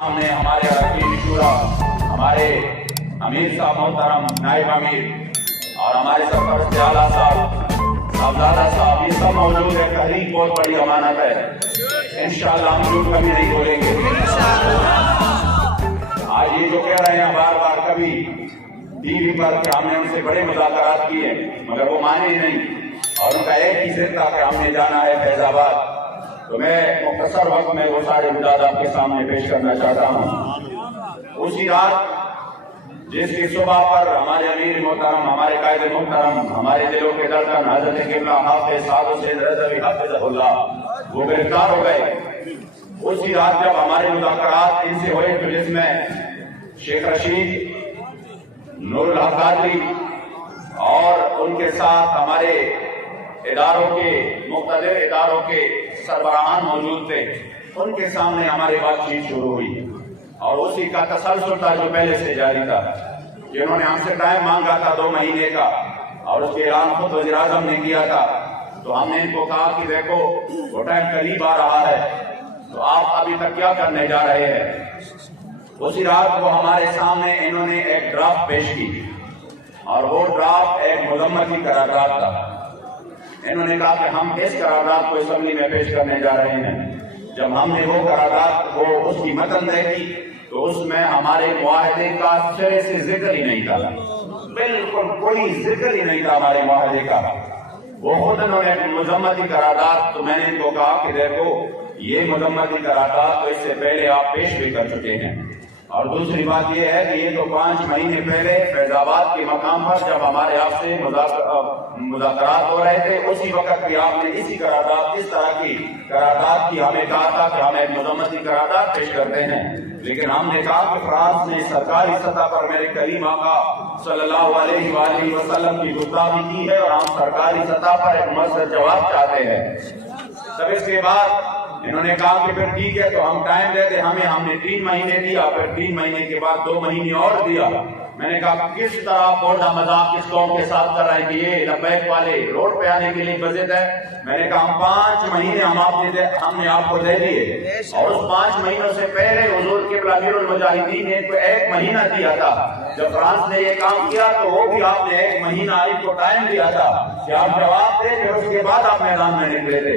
हमने हमारे अरकान शुरा, हमारे अमीर साहब मोहतरम नायब अमीर और हमारे सरपरस्त आला साहब साहबजादा साहब, ये सब मौजूद है। तहरीक बहुत बड़ी अमानत है, इंशाअल्लाह हम झूठ कभी नहीं बोलेंगे। आज ये जो कह रहे हैं बार बार कभी टीवी पर कि हमने उनसे बड़े मुज़ाकरात किए, मगर वो माने नहीं और उनका एक ही जिद था कि हमने जाना है फैजाबाद। तो मैं मुख्तसर वक्त में वो सारे मिजाज आपके सामने पेश करना चाहता हूँ। उसी रात जिसकी सुबह पर हमारे अमीर मोहतरम, हमारे कायदे मोहतरम, हमारे दिलों के धड़कन हज़रत क़िबला हाफ़िज़ साद हुसैन रज़वी हफ़िज़हुल्लाह वो गिरफ्तार हो गए। उसी रात जब हमारे मुज़ाकरात इनसे हुए तो जिसमें शेख रशीद, नूरुल हक कादरी और उनके साथ हमारे इदारों के मुख्तलिफ इदारों के सरबराहान मौजूद थे, उनके सामने हमारी बातचीत शुरू हुई और उसी का तसलसल था जो पहले से जारी था। जिन्होंने हमसे टाइम मांगा था 2 महीने का और उसके ऐलान खुद वज़ीर आज़म ने किया था, तो हमने इनको कहा कि देखो वो टाइम करीब आ रहा है, तो आप अभी तक क्या करने जा रहे हैं। उसी रात वो हमारे सामने इन्होंने एक ड्राफ्ट पेश की और वो ड्राफ्ट एक मुज़म्मती करारदाद था। इन्होंने कहा कि हम इस करारदाद को असेंबली में पेश करने जा रहे हैं। जब हमने वो करारदाद को उसकी मतन देखी तो उसमें हमारे मुआहदे का सिरे से जिक्र ही नहीं था, बिल्कुल कोई जिक्र ही नहीं था हमारे मुआहदे का। वो खुद उन्होंने मुज़म्मती करारदाद, तो मैंने इनको कहा कि देखो ये मुज़म्मती करारदाद तो इससे पहले आप पेश भी कर चुके हैं, और दूसरी बात यह है कि ये तो 5 महीने पहले फैजाबाद के मकाम पर जब हमारे आपसे मुज़ाकरात हो रहे थे, उसी वक्त भी आपने इसी करारदाद, इस तरह की करारदाद की हमें कहा था कि हम एक मुज़म्मती करारदाद पेश करते हैं। लेकिन हमने कहा कि फ्रांस ने सरकारी सतह पर मेरे करीम आका सल्लल्लाहु अलैहि वसल्लम की गुस्ताखी की है और हम सरकारी सतह पर एक मुअस्सर जवाब चाहते हैं। तब इसके बाद इन्होंने कहा कि फिर ठीक है, तो हम टाइम देते हमें। हमने 3 महीने दिया, फिर 3 महीने के बाद 2 महीने और दिया। मैंने कहा किस तरह बोलना मजाक किस कौम के साथ कर रहे हैं कि ये लब्बैक वाले रोड पे आने के लिए बजट है। मैंने कहा हम 5 महीने हमने आपको दे दिए और उस 5 महीनों से पहले हुजूर क़िबला अमीरुल मुजाहिदीन ने तो 1 महीना दिया था। जब फ्रांस ने ये काम किया तो वो भी आपने 1 महीना आपको टाइम दिया था कि आप जवाब दें, फिर उसके बाद आप मैदान में निकले थे।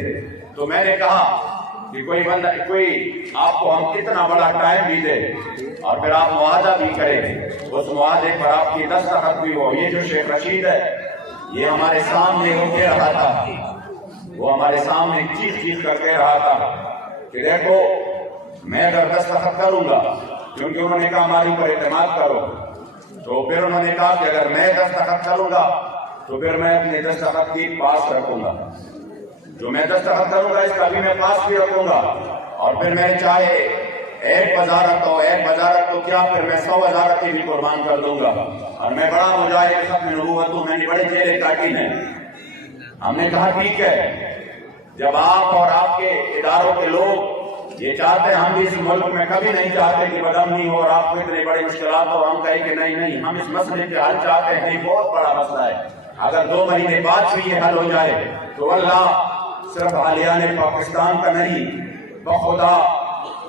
तो मैंने कहा कि कोई आपको हम कितना बड़ा टाइम भी दे और फिर आप मुआहदा भी करें, उस मुआहदे पर आपकी दस्तखत भी हो। ये जो शेख रशीद है ये हमारे सामने वो कह रहा था, वो हमारे सामने चीख कर कह रहा था कि देखो मैं अगर दस्तखत करूंगा, क्योंकि उन्होंने कहा हमारे ऊपर एतमाद करो, तो फिर उन्होंने कहा कि अगर मैं दस्तखत करूंगा तो फिर मैं अपने दस्तखत की पास रखूंगा, जो मैं दस्तखत करूंगा इसका भी मैं पास भी रखूंगा, और फिर मैं चाहे 1 वजारत हो, 1 वजारत तो क्या, फिर मैं 100 वजारत भी कुर्बान कर दूंगा, और मैं बड़ा मुजाहिद खत्म नबूवत हूं, मैंने बड़े जेलें काटी हैं। हमने कहा ठीक है, जब आप और आपके इदारों के लोग ये चाहते हैं, हम भी इस मुल्क में कभी नहीं चाहते कि बदअमनी हो और आपको इतनी बड़ी मुश्किलात हो, हम कहें कि नहीं हम इस मसले के हल चाहते हैं। ये बहुत बड़ा मसला है, अगर 2 महीने बाद भी ये हल हो जाए तो अल्लाह सिर्फ आलिया ने पाकिस्तान का नहीं, बखुदा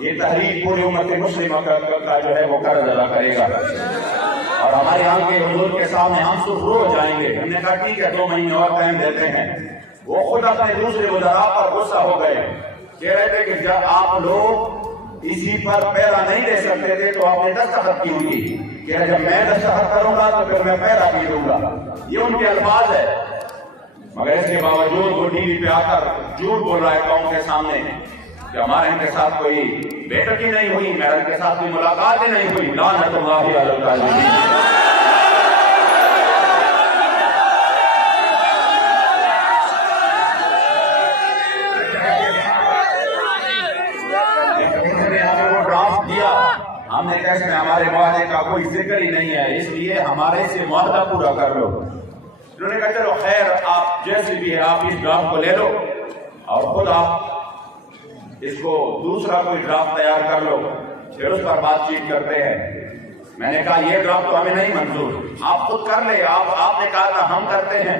ये तहरीक पूरी उम्मत मुस्लिम का जो है वो कर्ज अदा करेगा और हमारे यहाँ के हुजूर के सामने हम सुरखरू हो जाएंगे। हमने कहा ठीक है 2 महीने और टाइम देते हैं। वो खुद अपने दूसरे वज़रा पर गुस्सा हो गए, कह रहे थे कि जब आप लोग इसी पर पैरा नहीं दे सकते थे तो आपने दस्तखत की होगी, कि जब मैं दस्तखत करूंगा तो फिर मैं पैरा भी दूंगा। ये उनके अल्फाज है, मगर इसके बावजूद वो टीवी पे आकर झूठ बोल रहा है कौम के सामने कि हमारे इनके साथ कोई बैठक ही नहीं हुई, मेरे इनके साथ कोई मुलाकात ही नहीं हुई। लानतुल्लाहि अलल काज़िबीन। हमें वो ड्राफ्ट दिया, हमने कहा इसमें हमारे मुआहदे का कोई जिक्र ही नहीं है, इसलिए हमारे से मुआहदा पूरा कर लो। उन्होंने कहा चलो खैर, आप जैसे भी है आप इस ड्राफ्ट को ले लो और खुद आप इसको दूसरा कोई ड्राफ्ट तैयार कर लो, फिर उस पर बातचीत करते हैं। मैंने कहा ये ड्राफ्ट तो हमें नहीं मंजूर, आप खुद कर ले। आपने कहा था हम करते हैं।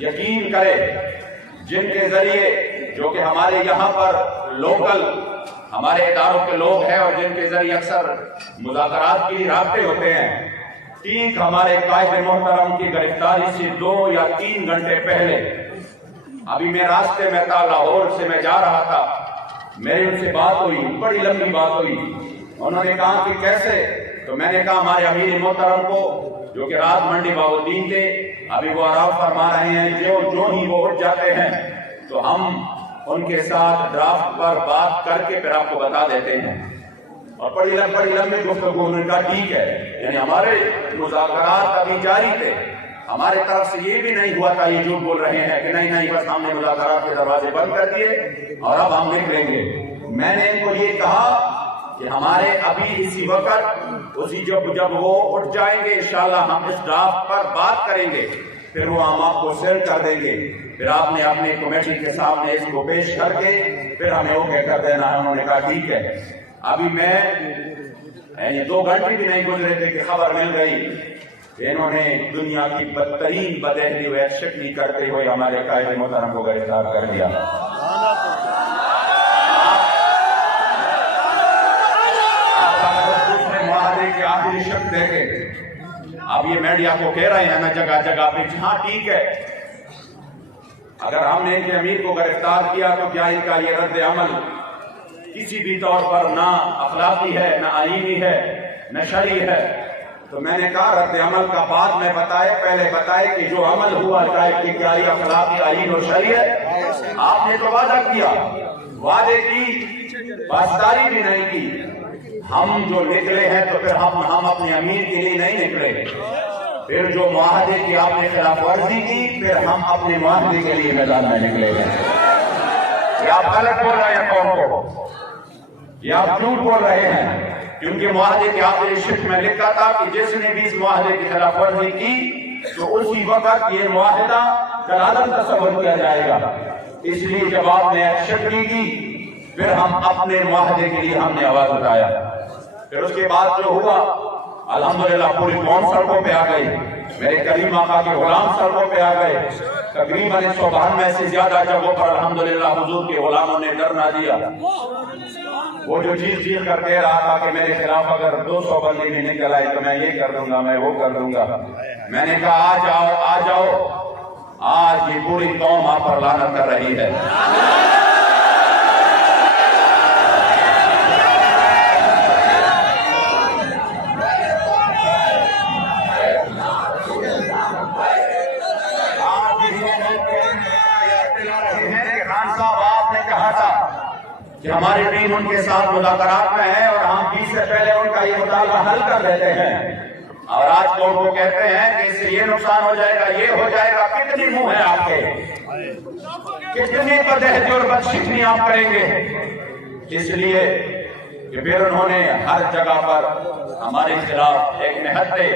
यकीन करें, जिनके जरिए जो कि हमारे यहाँ पर लोकल हमारे इदारों के लोग हैं और जिनके जरिए अक्सर मुज़ाकरात के लिए राब्ते होते हैं, ठीक हमारे कायद मोहतरम की गिरफ्तारी से 2 या 3 घंटे पहले अभी मैं रास्ते में था, लाहौर से मैं जा रहा था, मेरी उनसे बात हुई, बड़ी लंबी बात हुई। उन्होंने कहा कि कैसे, तो मैंने कहा हमारे अमीर मोहतरम को जो कि रात मंडी बाउद्दीन थे, अभी वो आराम फरमा रहे हैं, जो ही वो उठ जाते हैं तो हम उनके साथ ड्राफ्ट पर बात करके फिर आपको बता देते हैं। और बड़ी लंबी गुफ्तगू, उन्होंने कहा ठीक है। यानी हमारे मुज़ाकरात अभी जारी थे, हमारे तरफ से ये भी नहीं हुआ था ये झूठ बोल रहे हैं कि नहीं बस हमने मुज़ाकरात के दरवाजे बंद कर दिए और अब हम निकलेंगे। मैंने इनको ये कहा कि हमारे अभी इसी वक्त उसी जब वो उठ जाएंगे इंशाअल्लाह हम इस ड्राफ्ट पर बात करेंगे, फिर वो हम आपको सेंड कर देंगे, फिर आपने अपने कमेटी के सामने इसको पेश करके फिर हमें ओके कर देना है। उन्होंने कहा ठीक है। अभी मैं 2 घंटे भी नहीं गुजरे थे कि खबर मिल गई कि इन्होंने दुनिया की बदतरीन बदहली हुए शक्ली करते हुए हमारे कायदे मोहतरम को गिरफ्तार कर दिया। के आखिरी शब्द देखे, अब ये मीडिया को कह रहे हैं ना जगह जगह पे, हाँ ठीक है, अगर हमने इनके अमीर को गिरफ्तार किया तो क्या इनका ये रद्द अमल किसी भी तौर पर ना अखलाकी है, ना आईनी है, न शरई है? तो मैंने कहा रद्द अमल का बाद में बताए, पहले बताए कि जो अमल हुआ चाहे कि क्या ये अखलाकी, आईन और शरई है। आपने तो वादा किया, वादे की पासदारी भी नहीं की। हम जो निकले हैं तो फिर हम अपने अमीर के लिए नहीं निकले, फिर जो मुआहदे की आपने खिलाफ वर्जी की फिर हम अपने मुआहदे के लिए मैदान में निकले हैं। ये आप गलत बोल रहे हैं कौम को, ये आप झूठ बोल रहे हैं, क्योंकि मुआहदे के आखिरी शिफ्ट में लिखा था कि जिसने भी इस मुआहदे की खिलाफ वर्जी की तो उसी वक्त ये मुआहदा कलादम तस्वर किया जाएगा। इसलिए जब आपने एक्शन की फिर हम अपने मुआहदे के लिए हमने आवाज उठाया। फिर उसके बाद जो हुआ अल्हम्दुलिल्लाह पूरी कौम सड़कों पे आ गई, मेरे करीम आका के गुलाम सड़कों पे आ गए। तकरीबन 192 से ज्यादा जगहों पर अल्हम्दुलिल्लाह हुजूर के गुलामों ने डर ना दिया। वो जो चीज कर कह रहा था कि मेरे खिलाफ अगर 200 बंदे भी निकल आए तो मैं ये कर दूंगा, मैं वो कर दूंगा, मैंने कहा आ जाओ, आज ये पूरी कौम आप पर लानत कर रही है। कि हमारी टीम उनके साथ मुज़ाकरात में है और हम 20 से पहले उनका ये मुद्दा हल कर देते हैं, और आज कौन को कहते हैं कि इससे ये नुकसान हो जाएगा, ये हो जाएगा। कितनी मुंह है आपके, कितनी बदहज़ी और बदशिकनी आप करेंगे? इसलिए कि फिर उन्होंने हर जगह पर हमारे खिलाफ एक निहत्ते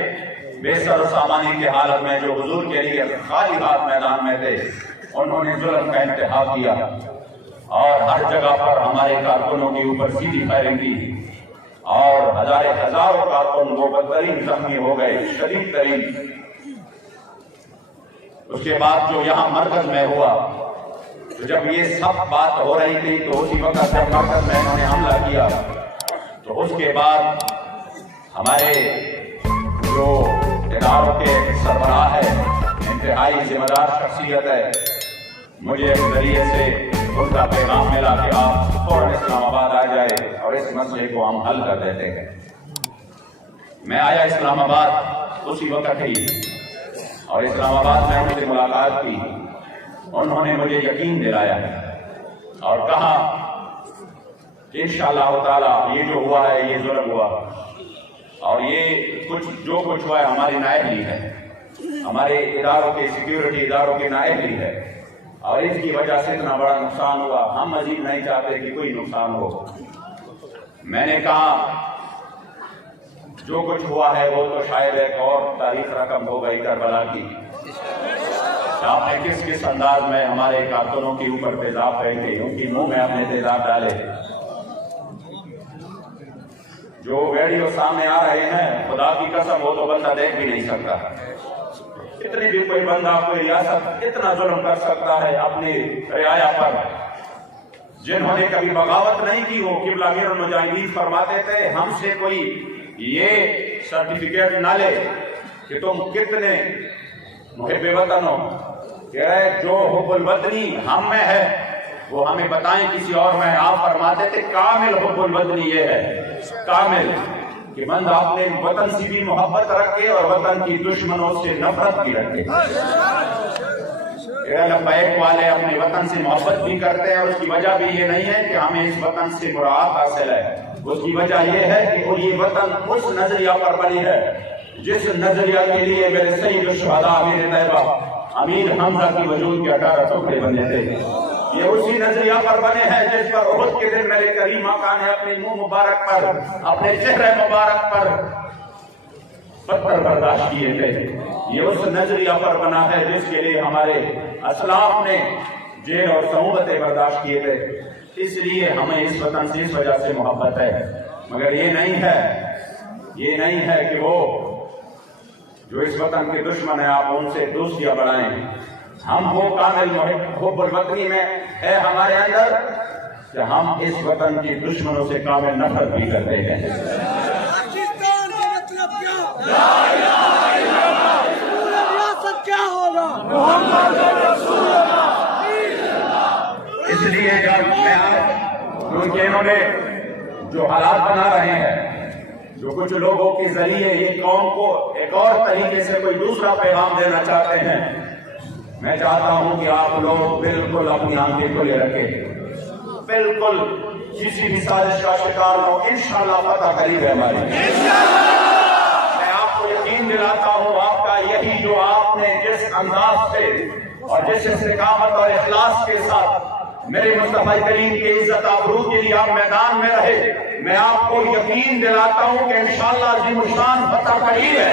बेसर सामानी की हालत में जो हुजूर के लिए खाली हाथ मैदान में थे, उन्होंने जुल्म का इंतहा किया और हर जगह पर हमारे कारकुनों के ऊपर सीधी फायरिंग की और हजारों कारकुन वो बदतरीन जख्मी हो गए, शदीद तरीन। उसके बाद जो यहाँ मरकज में हुआ, तो जब ये सब बात हो रही थी तो उसी वक्त जब मरकज में इन्होंने हमला किया तो उसके बाद हमारे जो इदारों के सरबराह है, इंतहाई जिम्मेदार शख्सियत है, मुझे इस जरिए से उनका पैगाम मिला कि आप फौरन इस्लामाबाद आ जाए और इस मसले को हम हल कर देते हैं। मैं आया इस्लामाबाद उसी वक्त ही और इस्लामाबाद में उनसे मुलाकात की। उन्होंने मुझे यकीन दिलाया और कहा कि इंशाअल्लाह ताला ये जो हुआ है ये जुल्म हुआ और ये जो कुछ हुआ है हमारी नाअहली है, हमारे इदारों के सिक्योरिटी इदारों की नाअहली है और इसकी वजह से इतना बड़ा नुकसान हुआ। हम मजीद नहीं चाहते कि कोई नुकसान हो। मैंने कहा जो कुछ हुआ है वो तो शायद एक और तारीख रकम हो गई करबला की। आपने किस अंदाज में हमारे कारकुनों के ऊपर तेजाब फेंके, उनकी मुंह में आपने तेजाब डाले। जो वीडियो सामने आ रहे हैं, खुदा की कसम वो तो बंदा देख भी नहीं सकता। इतनी भी कोई बंदा कोई रियासत इतना जुल्म कर सकता है अपनी रियाया पर, जिन्होंने कभी बगावत नहीं की हो, किबला अमीरुल मुजाहिदीन फरमाते थे हमसे कोई ये सर्टिफिकेट ना ले कि तुम कितने मुहिब्बे वतन हो, कह रहे जो हुब्बुल वतनी हम में है वो हमें बताएं किसी और में। आप फरमाते थे कामिल हुब्बुल वतनी ये है, कामिल कि बंदा अपने वतन से भी मोहब्बत रखे और वतन की दुश्मनों से नफरत भी रखे। लब्बैक वाले अपने वतन से मोहब्बत भी करते हैं और उसकी वजह भी ये नहीं है कि हमें इस वतन से मुराद हासिल है, उसकी वजह ये है कि ये वतन उस नजरिया पर बनी है जिस नजरिया के लिए मेरे सईद शुहदा अमीर तैयबा अमीर हमजा की वजूद के 18 टुकड़े बने थे। ये उसी नजरिया पर बने हैं जिस पर उहुद के दिन मेरे करीम आका ने अपने मुंह मुबारक पर, अपने चेहरे मुबारक पर पत्थर बर्दाश्त किए थे। ये उस नजरिया पर बना है जिसके लिए हमारे असलाफ ने जेल और सऊबतें बर्दाश्त किए थे। इसलिए हमें इस वतन से इस वजह से मोहब्बत है, मगर ये नहीं है कि वो जो इस वतन के दुश्मन है आप उनसे दोस्तियां बढ़ाएं। हम वो कामिल हुब्बुल वतनी में है हमारे अंदर कि हम इस वतन के दुश्मनों से कामिल नफरत भी करते हैं। पाकिस्तान का मतलब क्या? पूरा रियासत क्या होगा? इसलिए जब मैं क्योंकि इन्होंने जो हालात बना रहे हैं, जो कुछ लोगों के जरिए ये कौम को एक और तरीके से कोई दूसरा पैगाम देना चाहते हैं, मैं चाहता हूं कि आप लोग बिल्कुल अपनी आंखें खुले रखें, बिल्कुल किसी भी साजिश का शिकार हो। इंशाअल्लाह फतह करीब है हमारी। मैं आपको यकीन दिलाता हूं, आपका यही जो आपने जिस अंदाज से और जिस इस्तिकामत और इखलास के साथ मेरे मुस्तफा करीम के इज्जत आबरू के लिए आप मैदान में रहे, मैं आपको यकीन दिलाता हूं कि इंशाअल्लाह ज़िमुशान फतह करीब है।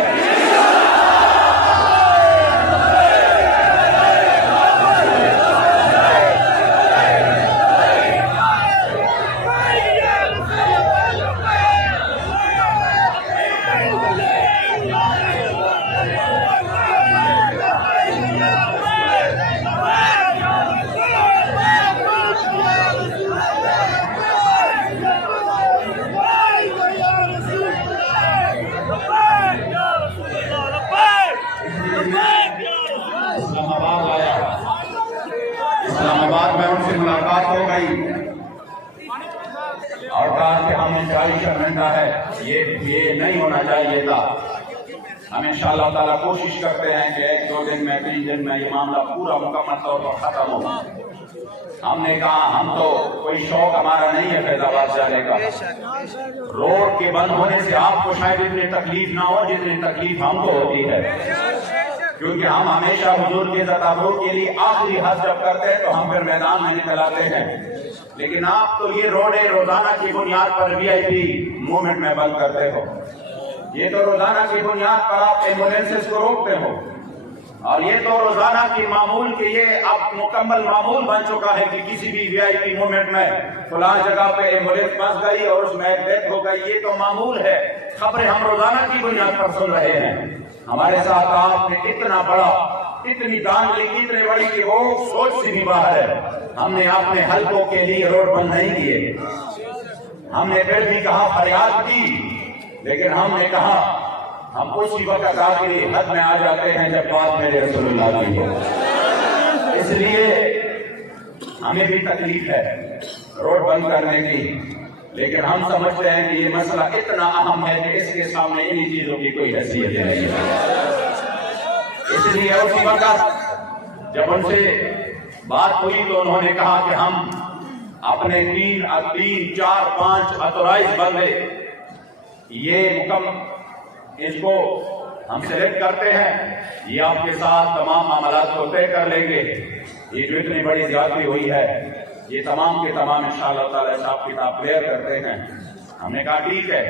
इस्लामाबाद में उनसे मुलाकात हो गई और कहा कि हमें चाहिए शर्मिंदा है, ये नहीं होना चाहिए था। हम इंशाअल्लाह ताला कोशिश करते हैं कि 1-2 दिन में 3 दिन में ये मामला पूरा मुकम्मल तौर पर खत्म हो। हमने कहा हम तो कोई शौक हमारा नहीं है फैजाबाद जाने का, रोड के बंद होने से आपको शायद इतनी तकलीफ ना हो जितनी तकलीफ हमको होती है, क्योंकि हम हमेशा हुजूर के इज़्ज़त-ए-आबरू के लिए आखिरी हद जब करते हैं तो हम फिर मैदान में निकल आते हैं। लेकिन आप तो ये रोडें रोजाना की बुनियाद पर VIP मूवमेंट में बंद करते हो, ये तो रोजाना की बुनियाद पर आप एम्बुलेंसेस को रोकते हो, और ये तो रोजाना की मामूल के ये अब मुकम्मल मामूल बन चुका है कि किसी भी VIP मूवमेंट में फलां जगह पे एम्बुलेंस फंस गई और उसमें डेथ हो गई, ये तो मामूल है। खबरें हम रोजाना की बुनियाद पर सुन रहे हैं। हमारे साथ आपने इतना बड़ा, इतनी दानगी इतनी बड़ी कि वो सोच से भी बाहर है। हमने अपने हल्कों के लिए रोड बंद नहीं किए, हमने फिर भी कहा फरियाद की, लेकिन हमने कहा हम उसी वक्त आखिरी हद में आ जाते हैं जब बात मेरे रसूलुल्लाह की हो। इसलिए हमें भी तकलीफ है रोड बंद करने की, लेकिन हम समझते हैं कि ये मसला इतना अहम है कि इसके सामने इन्हीं चीजों की कोई हैसियत नहीं है। इसलिए उसी वक्त जब उनसे बात हुई तो उन्होंने कहा कि हम अपने 3, 4, 5 ऑथोराइज बंदे ये इसको हम सिलेक्ट करते हैं, ये आपके साथ तमाम मामलात को तय कर लेंगे। ये जो इतनी बड़ी ज्यादती हुई है ये तमाम के तमाम इंशाअल्लाह ताला हिसाब किताब क्लियर करते हैं। हमने कहा ठीक है,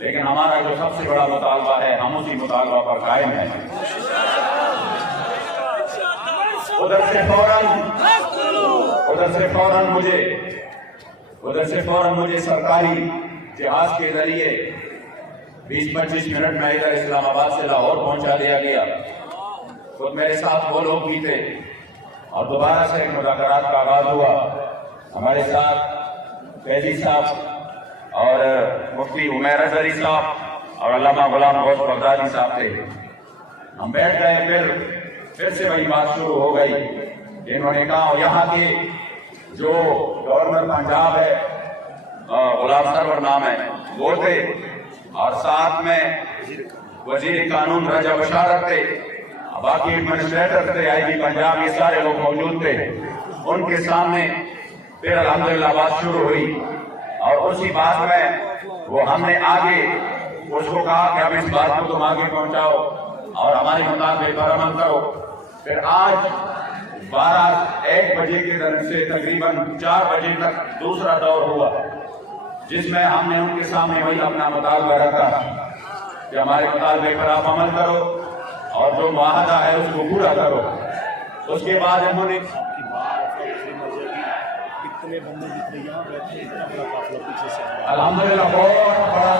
लेकिन हमारा जो सबसे बड़ा मुतालबा है हम उसी मुतालबा पर कायम है। उधर से फौरन मुझे सरकारी जहाज के जरिए 20-25 मिनट में इधर इस्लामाबाद से लाहौर पहुंचा दिया गया। खुद मेरे साथ वो लोग भी थे और दोबारा से मुज़ाकरात का आगाज हुआ। हमारे साथ फैजी साहब और मुफ्ती उमैर अजहरी साहब और अल्लामा गुलाम गौस बगदादी साहब थे। हम बैठ गए, फिर से वही बात शुरू हो गई। इन्होंने कहा यहाँ के जो गवर्नर पंजाब है, गुलाम सरवर नाम है, वो थे, और साथ में वजीर कानून रजा बशारत थे, बाकी एडमिनिस्ट्रेटर थे, आईजी पंजाब, ये सारे लोग मौजूद थे। उनके सामने फिर अल्हम्दुलिल्लाह बात शुरू हुई, और उसी बात में वो हमने आगे उसको कहा कि अब इस बात को तुम आगे पहुंचाओ और हमारे मुताबिक पर अमल करो। फिर आज 12-1 बजे के दर से तकरीबन 4 बजे तक दूसरा दौर हुआ, जिसमें हमने उनके सामने वही अपना मुतालबा रखा कि हमारे मुताबिक पर आप अमल करो और जो मुआहदा है उसको पूरा करो। उसके बाद उन्होंने कितने बंदे जितने यहाँ बैठे, इतना बड़ा काफिला पीछे से अल्हम्दुलिल्लाह बहुत बड़ा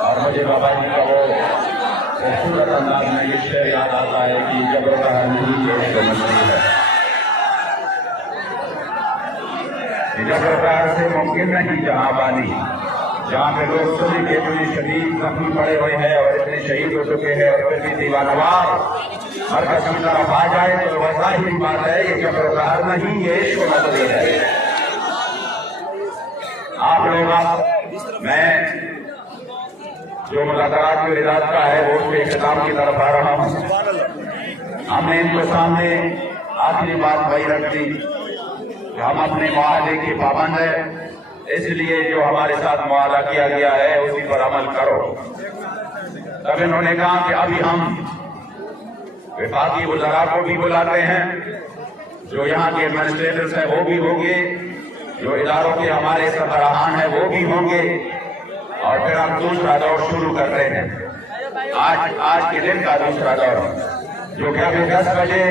और मुझे बाबा जी का वो खूबसूरत अंदाज में ये शेर याद आता है कि जब नहीं जब से मुमकिन नहीं जहाँ बानी, जहाँ पे लोग सभी के इतने शदीद जख्मी पड़े हुए हैं और इतने शहीद हो चुके हैं और फिर भी दीवानवार हर कसम तरफ आ जाए तो वैसा ही बात है। ये जबरदस्त नहीं, ये इश्क है। आप लोग मैं जो मुलाकात के रिदात का है वो उसके इख्तिताम की तरफ आ रहा हूँ। हमने इनके सामने आखिरी बात वही रख दी कि हम अपने मुआहदे के पाबंद है, इसलिए जो हमारे साथ मुआहदा किया गया है उसी पर अमल करो। तब इन्होंने कहा कि अभी हम विफाकी वज़रा को भी बुलाते हैं, जो यहाँ के एडमिनिस्ट्रेटर्स हैं वो भी होंगे, जो इदारों के हमारे सरबराहान हैं वो भी होंगे, और फिर हम दूसरा दौर शुरू करते हैं। आज के दिन का दूसरा दौर जो कि अभी 10 बजे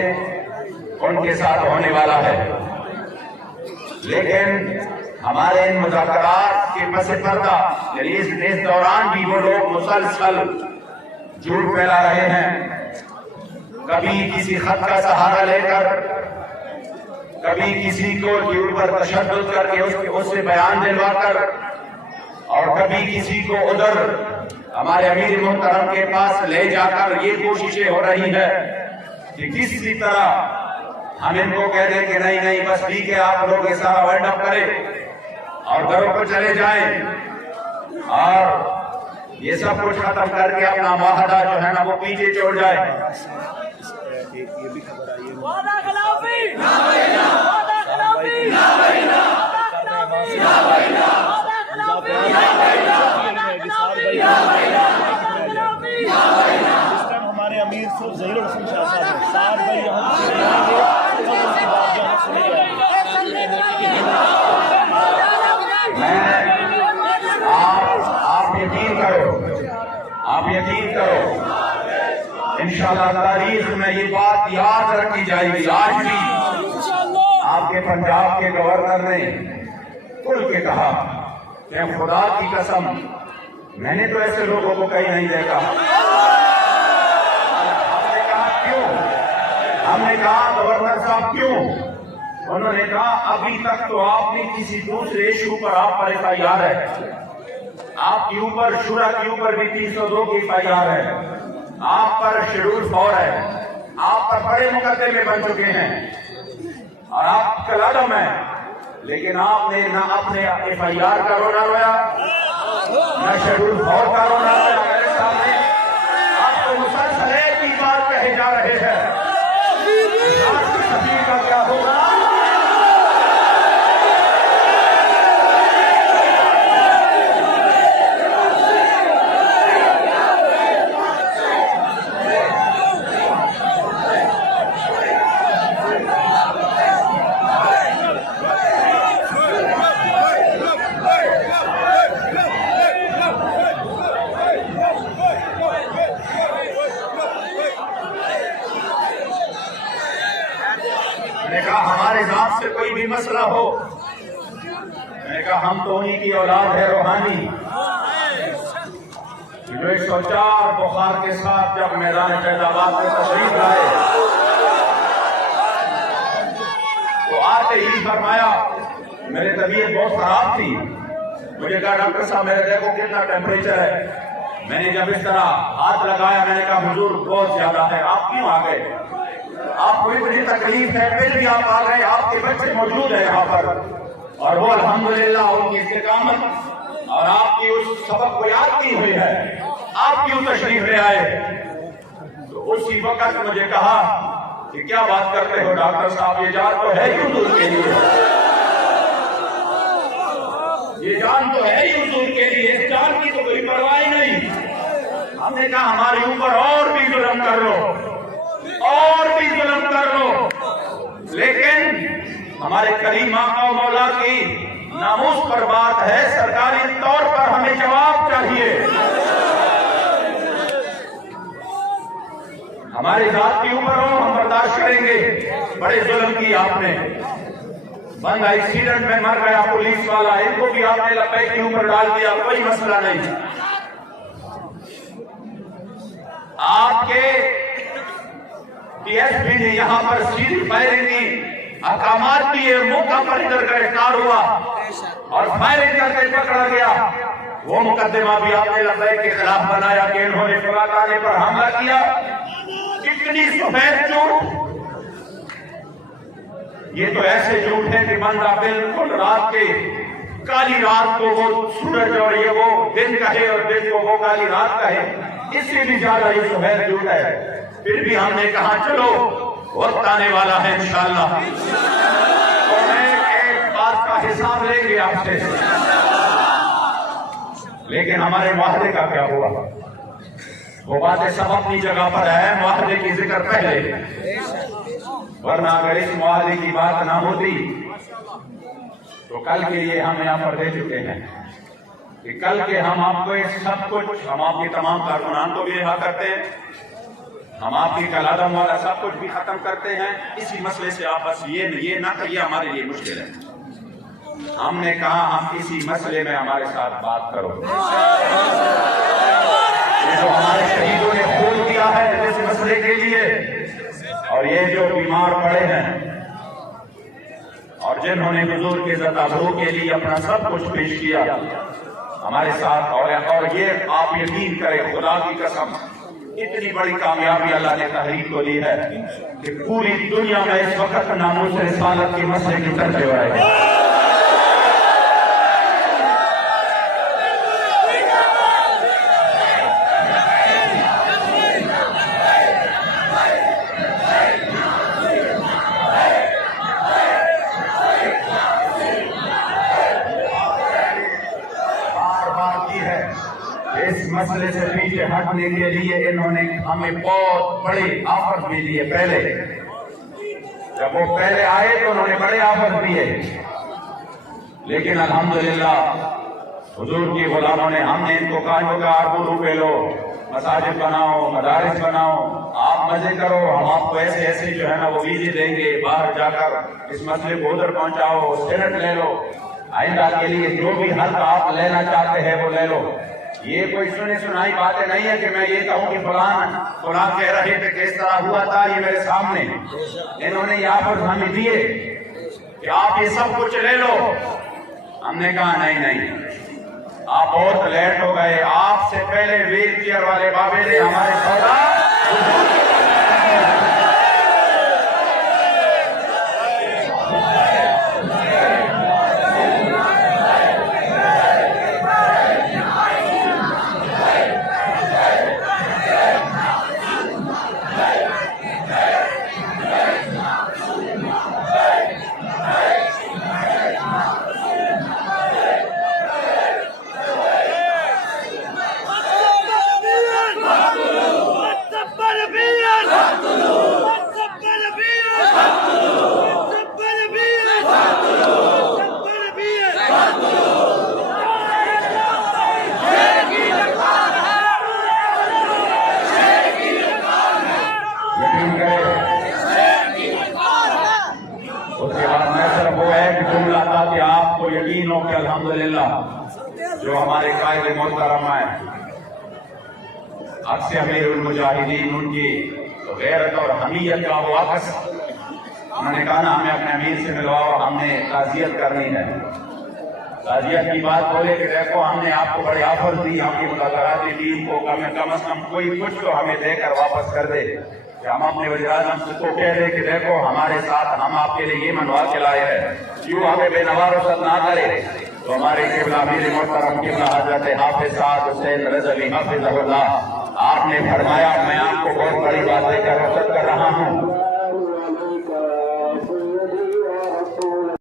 उनके साथ होने वाला है। लेकिन हमारे इन मुज़ाकरात के पस पर्दा इस दौरान भी वो लोग मुसलसल झूठ फैला रहे हैं। कभी किसी खत का सहारा लेकर, कभी किसी को के ऊपर तशद्दुद करके उससे बयान दिलवाकर, और कभी किसी को उधर हमारे अमीर मोहतरम के पास ले जाकर ये कोशिशें हो रही है कि किसी तरह हम इनको कह दें कि नहीं नहीं बस ठीक है, आप लोग ये सारा वाइंड अप करें और घरों पर चले जाएं और ये सब कुछ खत्म करके अपना मुआहदा जो है ना वो पीछे छोड़ जाए। ये भी खबर आई है हमारे अमीर सिर्फ ज़हीरुल हसन शाह साहब हैं। सार भाई आप यकीन करो इंशाअल्लाह तारीख में ये बात याद रखी जाएगी। आज भी आपके पंजाब के गवर्नर ने खुल के कहा कि खुदा की कसम मैंने तो ऐसे लोगों को कहीं नहीं देखा। हमने कहा क्यों? हमने कहा गवर्नर साहब क्यों? उन्होंने कहा अभी तक तो आपने किसी दूसरे इशू पर आप पर FIR है, आपके ऊपर शुरा के ऊपर भी 302 की FIR है, आप पर शेड्यूल 4 है, आप पर बड़े मुकदमे बन चुके हैं और आप कलादम है, लेकिन आपने ना अपने FIR का रोना रोया न शेड्यूल 4 का रोना रोया। मेरे सामने आपको मुसलसल एक ही बात कहे जा रहे हैं, कश्मीर का क्या होगा? मैंने कहा हमारे जात से कोई भी मसला हो, मैंने कहा हम तो उन्हीं की औलाद है रूहानी, जो 104 बुखार के साथ जब मैदान फैजाबाद में तशरीफ लाए तो आते ही फरमाया, मेरी तबीयत बहुत खराब थी, मुझे कहा डॉक्टर साहब मेरे देखो कितना टेम्परेचर है। मैंने जब इस तरह हाथ लगाया मैंने कहा हुजूर बहुत ज्यादा है, आप क्यों आ गए? आपको इतनी तकलीफ है फिर भी आप आ गए, आपके बच्चे मौजूद है यहाँ पर और वो अल्हम्दुलिल्लाह उनकी इस्तेकामत और आपकी उस सबक को याद की हुई है, आप क्यों तशरीफ ले आए? तो उसी वक्त मुझे कहा कि क्या बात करते हो डॉक्टर साहब, ये जान तो है ही हुजूर के लिए, ये जान तो है ही हुजूर के लिए, इस जान की तो कोई परवाह नहीं। हमने कहा हमारे ऊपर और भी जुल्म कर लो और भी जुल्म कर लो, लेकिन हमारे करीम आका और मौला की नामूस पर बात है, सरकारी तौर पर हमें जवाब चाहिए। हमारी जात के ऊपर हो हम बर्दाश्त करेंगे, बड़े जुल्म की आपने, बंदा एक्सीडेंट में मर गया पुलिस वाला, इनको भी आपने लपैक के ऊपर डाल दिया, कोई मसला नहीं। आपके TSP ने यहाँ पर सीधी फायरिंग की, अहकामात किए, मौका पर इधर गिरफ्तार हुआ और फायरिंग करके पकड़ा गया। वो मुकदमा भी आपने लबैक के खिलाफ बनाया कि इन्होंने फलाने पर हमला किया। कितनी सफेद झूठ, ये तो ऐसे झूठ है कि बंदा बिल्कुल रात के काली रात को वो सूरज और ये वो दिन कहे और दिन को वो काली रात कहे, इससे भी ज्यादा ये सफेद झूठ है। फिर भी हमने कहा चलो वक्त आने वाला है इंशाअल्लाह, तो एक बात का हिसाब लेंगे आपसे, लेकिन हमारे मुआहदे का क्या हुआ? वो बातें सब अपनी जगह पर है, मुआहदे की जिक्र पहले, वरना अगर इस मुआहदे की बात ना होती तो कल के लिए हम यहाँ पर दे चुके हैं कि कल के हम आपको सब कुछ, हम आपके तमाम कारकुनान को भी रिहा करते हैं, हम आपकी कलादम वाला सब कुछ भी खत्म करते हैं। इसी मसले से आप बस ये ना कहिए हमारे लिए मुश्किल है। हमने कहा हम इसी मसले में हमारे साथ बात करो, ये जो हमारे शहीदों ने खून दिया है इस मसले के लिए, और ये जो बीमार पड़े हैं और जिन्होंने हुजूर के ज़ताबरू के लिए अपना सब कुछ पेश किया हमारे साथ, और ये आप यकीन करें खुदा की कसम, इतनी बड़ी कामयाबी अल्लाह ने तहरीक को दी है कि पूरी दुनिया में इस वक्त नामूस रिसालत के मसले की चर्चे हो रहे हैं। इस मसले से पीछे हटने के लिए इन्होंने हमें बहुत बड़े ऑफर भी दिए। पहले जब वो पहले आए तो उन्होंने बड़े ऑफर दिए, लेकिन अल्हम्दुलिल्लाह हुजूर की गुलामों ने, हमने इनको कहा होगा अरबों रुपए लो, मसाजिद बनाओ, मदारिस बनाओ, आप मजे करो, हम आपको ऐसे ऐसे जो है ना वो वीजे देंगे, बाहर जाकर इस मसले को उधर पहुंचाओ, सेनेट ले लो, आइंदा के लिए जो भी हल आप लेना चाहते हैं वो ले लो। ये कोई सुनी सुनाई बातें नहीं है कि मैं ये कहूँ कि फलां कह रहे थे कि इस तरह हुआ था, ये मेरे सामने इन्होंने यहाँ पर हमें दिए कि आप ये सब कुछ ले लो। हमने कहा नहीं, आप बहुत लेट हो गए, आपसे पहले व्हील चेयर वाले बाबे ने हमारे सौदा यकीन हो कि अल्हम्दुलिल्लाह जो हमारे कायदे मोहतरम है अक्स अमीरुल मुजाहिदीन, उनकी गैरत और हमीयत का वो अक्स, उन्होंने कहा ना हमें अपने अमीर से मिलवाओ, हमने ताज़ियत करनी है। ताज़ियत की बात बोले कि देखो हमने आपको बड़ी ऑफर दी, हमने मुलाकाती टीम को कम से कम कोई कुछ तो हमें देकर वापस कर दे, कि हम अपने वज़ीर-ए-आज़म से तो कह दे कि देखो हमारे साथ हम आपके लिए ये मनवा के लाए हैं, क्यों हमें बेनवारसत ना करे। तो हमारे किबला अमीर मोहतरम किबला हज़रत हाफिज़ साद हुसैन रज़वी हाफिज़हुल्लाह, आपने फरमाया मैं आपको बहुत बड़ी बात देकर रुखसत कर रहा हूँ,